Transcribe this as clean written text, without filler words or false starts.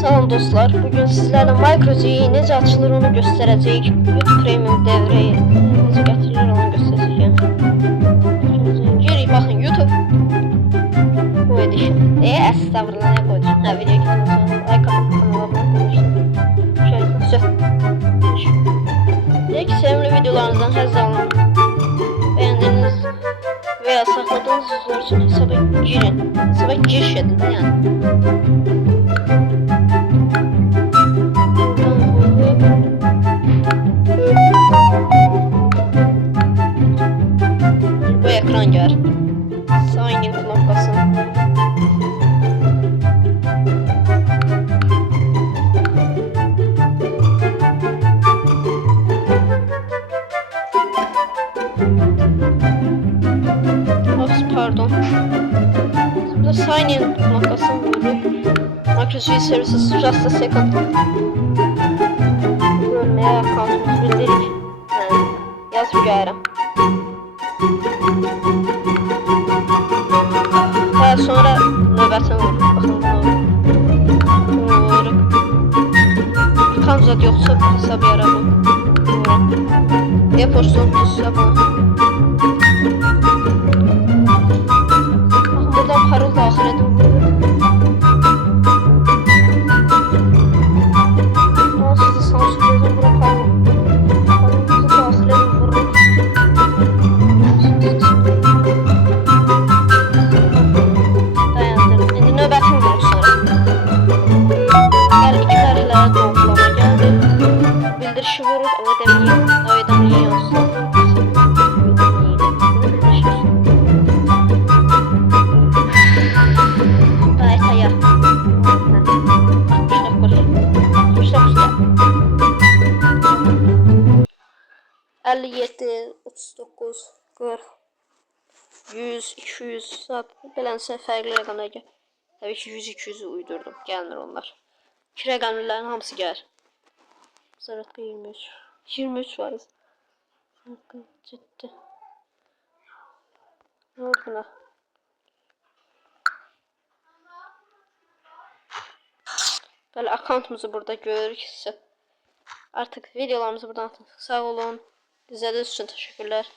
Salam dostlar, bugün sizlerle MicroG'yi necə açılır onu göstərəcəyik. YouTube Premium devrəyi necə gətirilir onu göstərəcəyik. Girik, baxın YouTube. Bu edition. Estağfurullah, nə qoydum? Hə, video gətirdim sonra. Like atın, kanala abunə olmuştum. Şöyle, deyək ki, sevimli videolarınızdan həzz alın. Beğendiğiniz veya sakladığınız izler için hesaba girin. Hesaba giriş edin yani. Bu ekran gör. Sign in knopkası. Pardon. Burada sign in knopkasını bulup MicroG Services Just a Second bölmeye accountumuzu bildirik. Yani yazıp gəlirəm. Daha sonra növbətini vurup. Baxın bunu vurup. Account zad yoxsa hesab yaradım. E-postun hesabı. Buradan parol daxil edin. Ama sizi sansürleyeceğim. Bura parol. Parolumuzu daxil edin. Vurun. Dayandırın. İndi növbətini vuruq sonra. Hər iki tərəflərə doğrulama gəldi. Bildirişi vuruq. Ama deməyim. Aydan iyi olsun. Elli yedi, 39, 40, 100, 200 saat beləncə fərqli rəqəmlər gəlir. Təbii ki 100-200'ü uydurdum. Gəlmir onlar. 2 rəqəmlilərin hamısı gəlir. Zaratka 23. 23 var. Ciddi. Ne oldu buna? Böyle accountumuzu burada görürük. Artık videolarımızı buradan atın. Sağ olun. İzlediğiniz için teşekkürler.